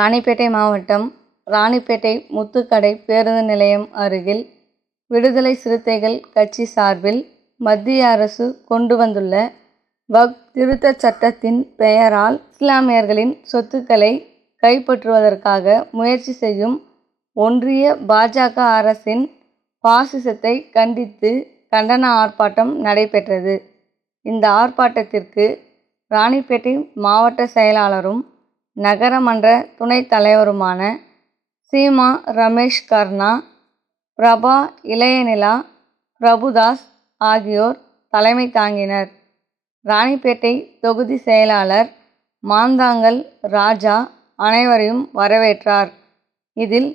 ராணிப்பேட்டை மாவட்டம் ராணிப்பேட்டை முத்துக்கடை பேருந்து நிலையம் அருகில் விடுதலை சிறுத்தைகள் கட்சி சார்பில் மத்திய அரசு கொண்டு வந்துள்ள வக்ஃப் திருத்தச் சட்டத்தின் பெயரால் இஸ்லாமியர்களின் சொத்துக்களை கைப்பற்றுவதற்காக முயற்சி செய்யும் ஒன்றிய பாஜக அரசின் பாசிசத்தை கண்டித்து கண்டன ஆர்ப்பாட்டம் நடைபெற்றது. இந்த ஆர்ப்பாட்டத்திற்கு ராணிப்பேட்டை மாவட்ட செயலாளரும் நகரமன்ற துணைத் தலைவருமான சீமா ரமேஷ் கர்ணா, பிரபா இளையநிலா, பிரபுதாஸ் ஆகியோர் தலைமை தாங்கினர். ராணிப்பேட்டை தொகுதி செயலாளர் மாந்தாங்கல் ராஜா அனைவரையும் வரவேற்றார். இதில்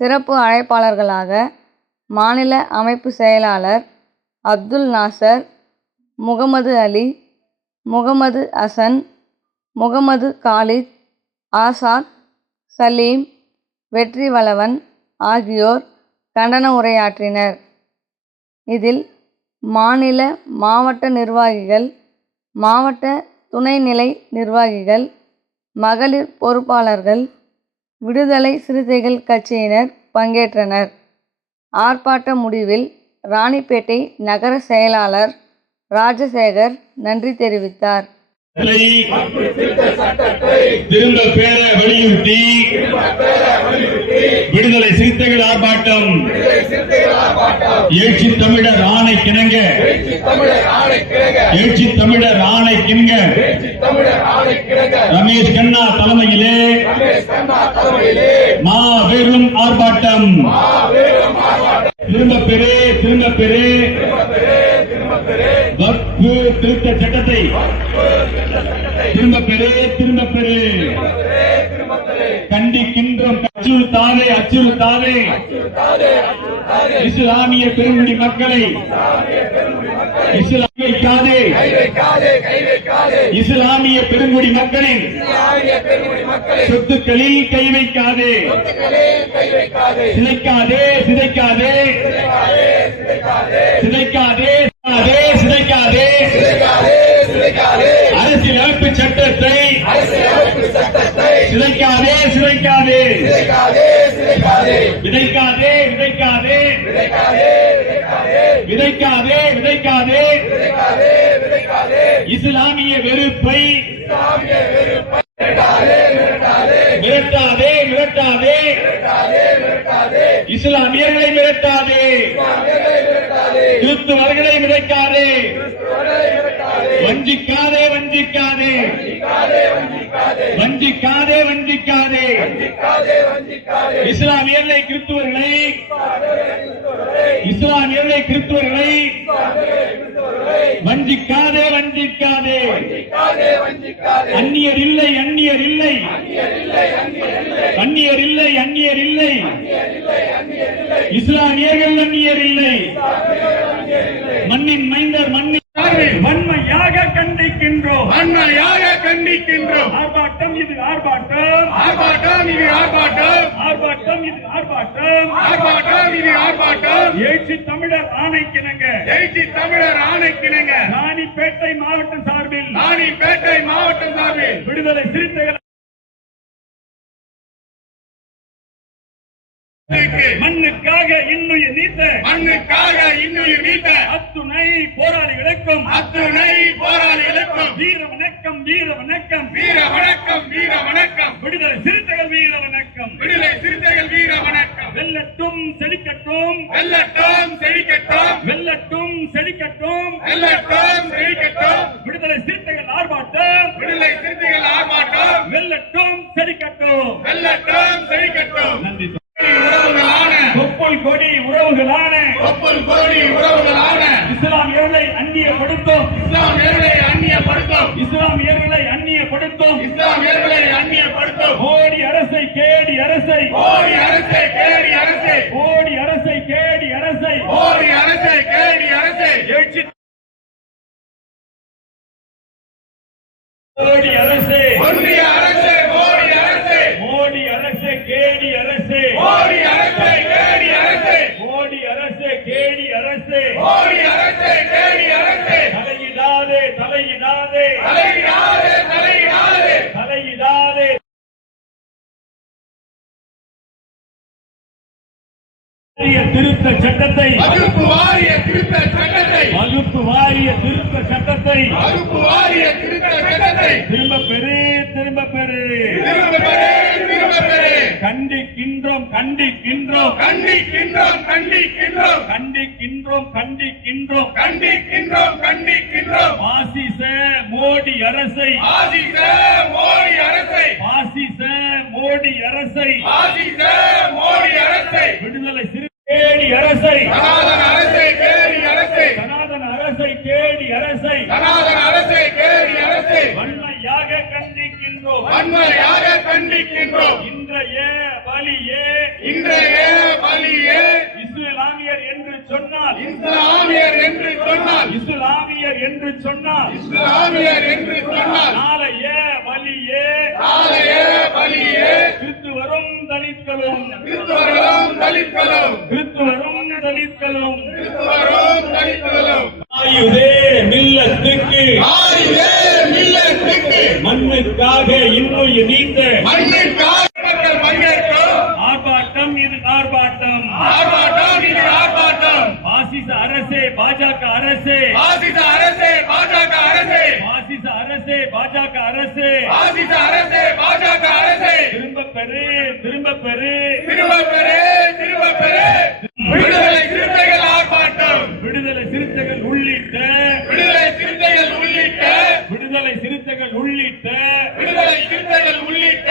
சிறப்பு அழைப்பாளர்களாக மாநில அமைப்பு செயலாளர் அப்துல் நாசர், முகமது அலி, முகமது ஹசன், முகமது காலித், ஆசாத், சலீம், வெற்றிவளவன் ஆகியோர் கண்டன உரையாற்றினர். இதில் மாநில மாவட்ட நிர்வாகிகள், மாவட்ட துணைநிலை நிர்வாகிகள், மகளிர் பொறுப்பாளர்கள், விடுதலை சிறுத்தைகள் கட்சியினர் பங்கேற்றனர். ஆர்ப்பாட்ட முடிவில் ராணிப்பேட்டை நகர செயலாளர் ராஜசேகர் நன்றி தெரிவித்தார். திரும்ப பெற வலியுறுத்தி விடுதலை சிறுத்தைகள் ஆர்ப்பாட்டம். எழுச்சி தமிழர் ஆணைக்கிணங்க, எழுச்சி தமிழர் ஆணைக்கிணங்க ரமேஷ் கண்ணா தலைமையிலே மாபெரும் ஆர்ப்பாட்டம். திரும்ப பெறு, திரும்ப பெறு வக்ஃப் திருத்த சட்டத்தை திரும்ப பெறு, திரும்ப பெறு கண்டிக்கின்றோம். அச்சுறுத்தாதே, அச்சுறுத்தாதே இஸ்லாமிய பெருங்குடி மக்களை, இஸ்லாமிய இஸ்லாமிய பெருங்குடி மக்களின் சொத்துக்களில் கை வைக்காதே, சிதைக்காதே, சிதைக்காதே, சிதைக்காதே, சிதைக்காதே அரசியலமைப்பு சட்டத்தை சிதைக்காதே, சிதைக்காதே, விதைக்காதே, விதைக்காதே, விதைக்காதே, விதைக்காதே இஸ்லாமிய வெறுப்பை மிரட்டாதே, மிரட்டாதே இஸ்லாமியர்களை மிரட்டாதே, கிறிஸ்துவர்களை மிரட்டாதே, வஞ்சிக்காதே, வஞ்சிக்காதே, வஞ்சிக்காதே, வஞ்சிக்காதே இஸ்லாமியர்களை கிறிஸ்துவர்களை, இஸ்லாமியர்களை கிறிஸ்துவர்களை வஞ்சிக்காதே, வஞ்சிக்காதே அந்நியர் இல்லை, அந்நியர் இல்லை, அந்நியர் இல்லை, அந்நியர் இல்லை இஸ்லாமியர்கள் அந்நியர் இல்லை. மண்ணின் மைந்தர், மண்ணின் வன்மையாக கண்டிக்கின்றோம், வன்மையாக கண்டிக்கின்றோம். ஆர்ப்பாட்டம் இது ஆர்ப்பாட்டம், ஆர்ப்பாட்டம் இது ஆர்ப்பாட்டம், ஆர்ப்பாட்டம் இது ஆர்ப்பாட்டம், ஆர்ப்பாட்டம் இது ஆர்ப்பாட்டம். எழுச்சி தமிழர் ஆணைக்கிணங்க, எழுச்சி தமிழர் ஆணைக்கிணங்க ராணிப்பேட்டை மாவட்டம் சார்பில், ராணிப்பேட்டை மாவட்டம் சார்பில் விடுதலை சிறுத்தைகள் மண்ணுக்காக இன்னுயிர் நீத்த, மண்ணுக்காக இன்னுயிர் நீத்த அத்துணை போராளிகளுக்கும், அத்துணை போராளிகளுக்கும் வீர வணக்கம், வீர வணக்கம், வீர வணக்கம், வீர வணக்கம். விடுதலை சிறுத்தைகள் வீர வணக்கம், விடுதலை சிறுத்தைகள் வீர வணக்கம். வெல்லட்டும் செழிக்கட்டும், வெல்லட்டும் செழிக்கட்டும், வெல்லட்டும் செழிக்கட்டும், வெல்லட்டும் செழிக்கட்டும். விடுதலை சிறுத்தைகள் ஆர்ப்பாட்டம், விடுதலை சிறுத்தைகள் ஆர்ப்பாட்டம். வெல்லட்டும் செழிக்கட்டும், வெல்லட்டும் செழிக்கட்டும். நன்றி. கொப்புள் கொடி உறவுகளான, கொப்புள் கொடி உறவுகளான இஸ்லாமியர்களை அந்நியப்படுத்தும், இஸ்லாமியர்களை அந்நியப்படுத்தும், இஸ்லாமியர்களை அந்நியப்படுத்தும், இஸ்லாமியர்களை அந்நியப்படுத்தும் மோடி அரசை, கேடி அரசை, மோடி அரசை, கேடி அரசை, மோடி அரசை, கேடி அரசை, மோடி அரசை, கேடி அரசை. எழுச்சி மோடி அரசே, ஒன்றிய அரசே, மோடி அரசே, மோடி அரசே, கேடி அரசே, மோடி அரசே, கேடி அரசே, மோடி அரசே, கேடி அரசே, மோடி அரசே, கேடி அரசே. தலையிடாதே, தலையிடாதே, தலையிடாதே, தலையிடாதே, தலையிடாதே. திருத்த சட்டத்தை வகுப்பு வாரிய திருத்த சட்டத்தை வகுப்பு வாரிய திருத்த சட்டத்தை வகுப்பு வாரிய திருத்த சட்டத்தை திரும்ப பெறு திரும்ப பெறு திரும்ப பெறு திரும்ப பெறு கண்டிக்கின்றோம் கண்டிக்கின்றோம் கண்டிக்கின்றோம் கண்டிக்கின்றோம் கண்டிக்கின்றோம் கண்டிக்கின்றோம் கண்டிக்கின்றோம் கண்டிக்கின்றோம் பாசிச மோடி அரசை ஆதிக்க மோடி அரசை பாசிச மோடி அரசை ஆதிக்க மோடி அரசை விடுதலை சிறுத்தை அரசை சனாதன அரசை கேடி அரசை சனாதன அரசை கேடி அரசை சனாதன அரசை கேடி அரசை வன்மையாக கண்டிக்கின்றோம் வன்மையாக கண்டிக்கின்றோம் இன்றைய வலியே இன்றைய பலியே இஸ்லாமியர் என்று சொன்னால் இஸ்லாமியர் என்று சொன்னால் இஸ்லாமியர் என்று சொன்னால் இஸ்லாமியர் என்று சொன்னால் நாளைய வலியே நாளைய பலியே கிறிஸ்துவரும் தலித்களும் கிறிஸ்தவர்களும் தலித்களும் கிறிஸ்துவரும் தலித்களும் கிறிஸ்தவரும் தலித்களும் ஆயுதே மில்லத்துக்கு ஆயுதே மில்லத்துக்கு மண்ணுக்காக இன்னுயிர் நீத்த மண்ணிற்காக மக்கள் பங்கேற்கும் ஆர்ப்பாட்டம் இது ஆர்ப்பாட்டம் ஆர்ப்பாட்டம் இது ஆர்ப்பாட்டம் பாசிச அரசே பாஜக அரசே ஆதித அரசே பாஜக அரசே பாசிச அரசே பாஜக அரசே ஆதித அரசே பாஜக அரசே திரும்ப பெறு திரும்ப பெறு திரும்ப பெறு திரும்ப பெறு விடுதலை சிறுத்தைகள் ஆர்ப்பாட்டம் விடுதலை சிறுத்தைகள் உள்ளிட்ட விடுதலை சிறுத்தைகள் உள்ளிட்ட விடுதலை சிறுத்தைகள் உள்ளிட்ட விடுதலை சிறுத்தைகள் உள்ளிட்ட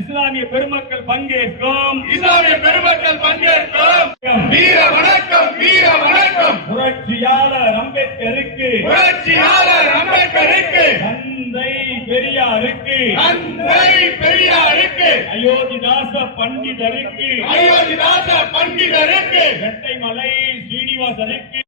இஸ்லாமிய பெருமக்கள் பங்கேற்கும் இஸ்லாமிய பெருமக்கள் பங்கேற்கும் வீர வணக்கம் வீர வணக்கம் புரட்சியாளர் அம்பேத்கருக்கு புரட்சியாளர் அம்பேத்கருக்கு தந்தை பெரியாருக்கு தந்தை பெரியாருக்கு அயோத்திதாச பண்டிதருக்கு அயோத்திதாச பண்டிதருக்கு இரட்டைமலை ஸ்ரீனிவாசனுக்கு